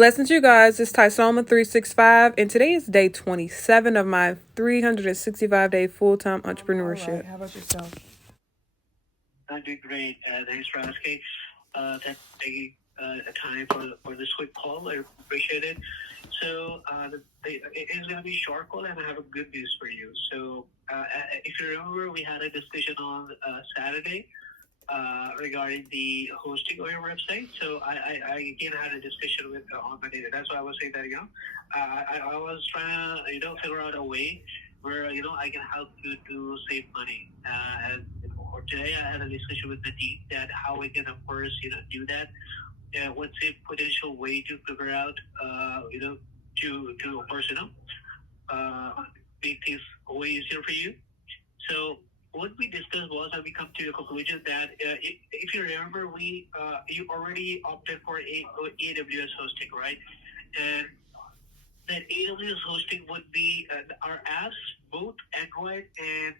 Blessings, you guys. It's Tysoma365, and today is day 27 of my 365-day full-time entrepreneurship. All right. How about yourself? I'm doing great. Thanks for asking. Thanks for taking a time for this quick call. I appreciate it. So it is going to be a short call, and I have a good news for you. So if you remember, we had a discussion on Saturday regarding the hosting of your website. So I again had a discussion with on my data. That's why I was saying that I was trying to figure out a way where I can help you to save money. And or today I had a discussion with the team that how we can of course do that. What's a potential way to figure out to of course make things way easier for you. So what we discussed was that we come to a conclusion that if you remember, you already opted for AWS hosting, right? And that AWS hosting would be our apps, both Android and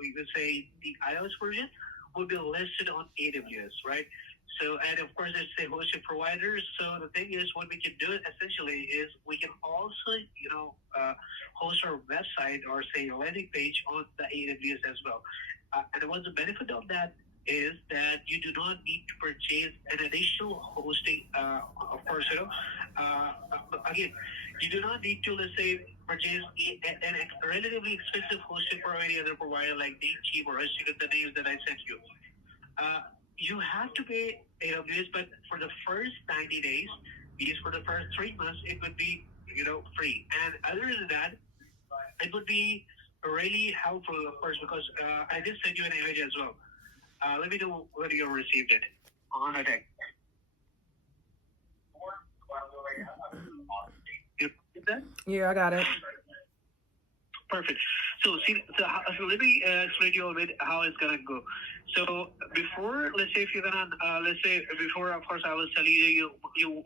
we would say the iOS version, would be listed on AWS, right? So, and of course, it's a hosting provider. So the thing is, what we can do essentially is we can also, host our website or say a landing page on the AWS as well. And what's the benefit of that is that you do not need to purchase an additional hosting. Of course, again, you do not need to, let's say, purchase a relatively expensive hosting for any other provider like Namecheap or the names that I sent you. You have to pay AWS, but for the first 90 days, because for the first 3 months, it would be, free. And other than that, it would be really helpful, of course, because I just sent you an image as well. Let me know whether you received it on a day. You received that? Yeah, I got it. Perfect. So let me explain to you a bit how it's gonna go. So before, let's say if you're gonna, before, of course, I was telling you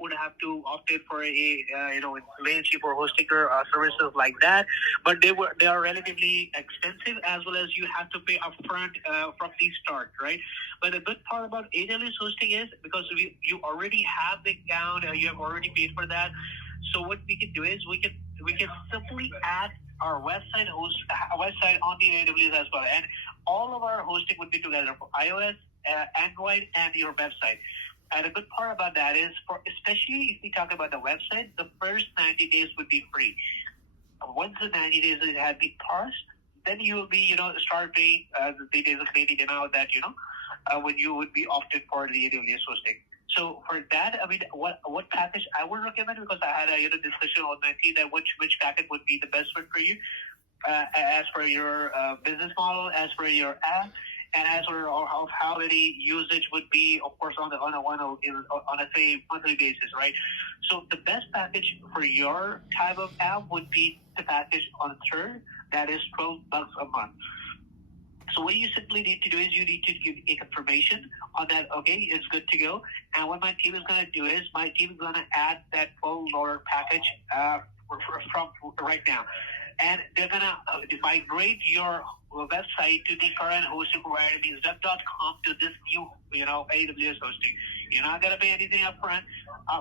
would have to opt in for a Mailchimp or hosting or services like that, but they are relatively expensive as well as you have to pay upfront from the start, right? But the good part about AWS hosting is because you already have the account, you have already paid for that. So what we can do is we can simply add our website on the AWS as well, and all of our hosting would be together for iOS, Android, and your website. And the good part about that is, especially if we talk about the website, the first 90 days would be free. Once the 90 days have been passed, then you will be start paying the designated amount that when you would be opted for the AWS hosting. So for that, I mean, what package I would recommend, because I had a discussion on my team that which package would be the best fit for you, as for your business model, as for your app, and as for how many usage would be, of course, on a say monthly basis, right? So the best package for your type of app would be the package on third, that is $12 a month. So what you simply need to do is you need to give a confirmation on that, okay, it's good to go. And what my team is going to do is my team is going to add that $12 package from right now. And they're going to migrate your website to the current hosting provider, means web.com, to this new, AWS hosting. You're not going to pay anything up front.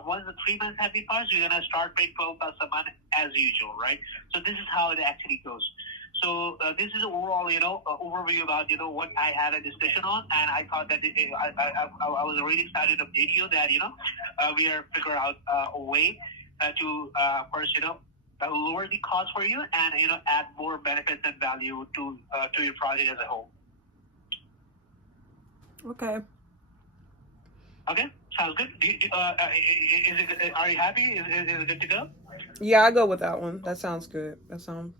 Once the 3 months have been passed, you're going to start paying $12 a month as usual, right? So this is how it actually goes. So this is overall, overview about, what I had a discussion on, and I thought that I was really excited to update you that, we are figuring out a way to, of course, lower the cost for you and, add more benefits and value to your project as a whole. Okay. Okay, sounds good. Are you happy? Is it good to go? Yeah, I go with that one. That sounds good. That sounds...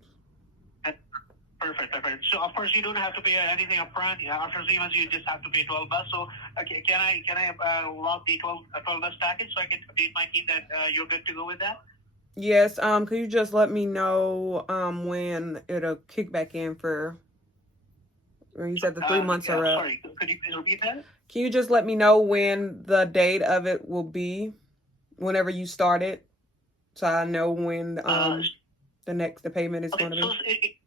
Perfect. So of course you don't have to pay anything upfront. After 3 months, you just have to pay $12. So okay, can I log the $12 package so I can update my team that you're good to go with that? Yes. Could you just let me know when it'll kick back in for? When you said the 3 months are up. Sorry, could you please repeat that? Can you just let me know when the date of it will be, whenever you start it, so I know when the payment is going to be?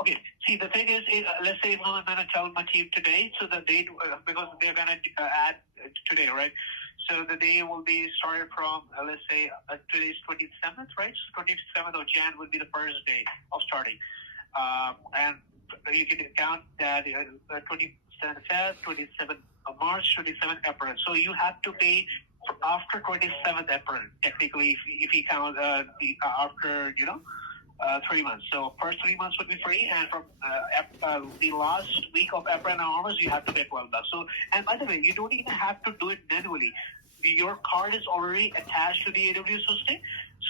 Okay. See, the thing is, let's say I'm going to tell my team today, so the date, because they're going to add today, right? So the day will be started from, let's say, today's 27th, right? So 27th of Jan would be the first day of starting. And you can count that 27th Feb, 27th of March, 27th April. So you have to pay after 27th April, technically, if you count after, 3 months. So first 3 months would be free, and from the last week of April and onwards, you have to pay $12. So, and by the way, you don't even have to do it manually. Your card is already attached to the AWS hosting,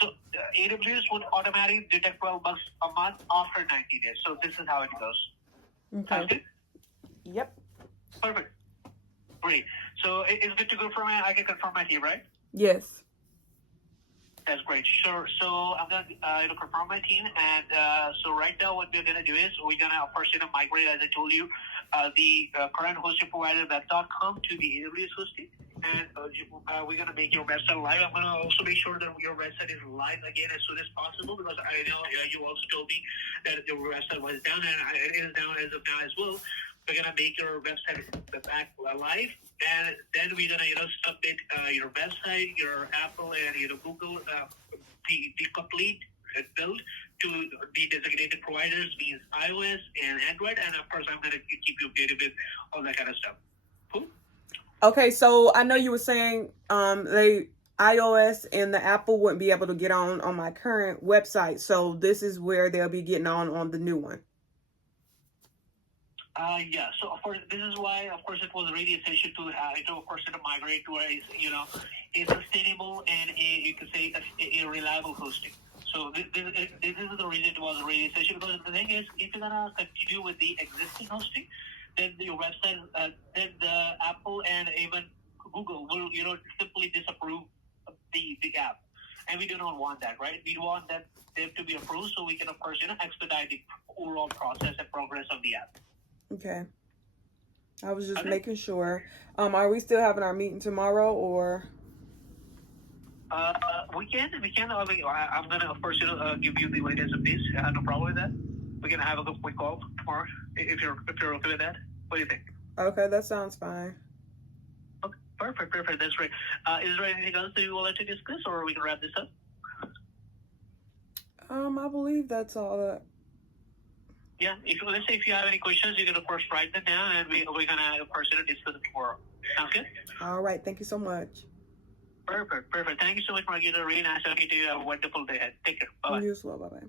so AWS would automatically deduct $12 a month after 90 days. So this is how it goes. Okay. Sounds good? Yep. Perfect. Great. So it's good to go for me. I can confirm my team, right? Yes. That's great. Sure. So I'm gonna confirm my team, and so right now what we're gonna do is we're gonna first migrate, as I told you, the current hosting provider web.com to the AWS hosting, and we're gonna make your website live. I'm gonna also make sure that your website is live again as soon as possible, because I know you also told me that your website was down, and it is down as of now as well. We're gonna make your website back live, and then we're gonna submit your website, your Apple and Google the complete build to the designated providers, means iOS and Android, and of course I'm gonna keep you updated with all that kind of stuff. Cool. Okay, so I know you were saying they iOS and the Apple wouldn't be able to get on my current website, so this is where they'll be getting on the new one. Yeah, so of course this is why, of course, it was really essential to of course migrate to a sustainable and you could say a reliable hosting. So this is the reason it was really essential, because the thing is, if you're gonna continue with the existing hosting, then your website, then the Apple and even Google will simply disapprove the app, and we do not want that, right? We want them to be approved, so we can of course expedite the overall process and progress of the app. Okay. I was just making sure. Are we still having our meeting tomorrow, or? We can. I'm gonna, of course, give you the latest of this. No problem with that. We can have a quick call tomorrow if you're okay with that. What do you think? Okay, that sounds fine. Okay, perfect. That's great. Is there anything else that you would like to discuss, or we can wrap this up? I believe that's all that. Yeah, let's say if you have any questions, you can of course write them down, and we're gonna of course discuss it tomorrow. Sounds good? All right, thank you so much. Perfect. Thank you so much, Margita. Really nice talking to you. Have a wonderful day ahead. Take care. Bye. You as well. Bye-bye.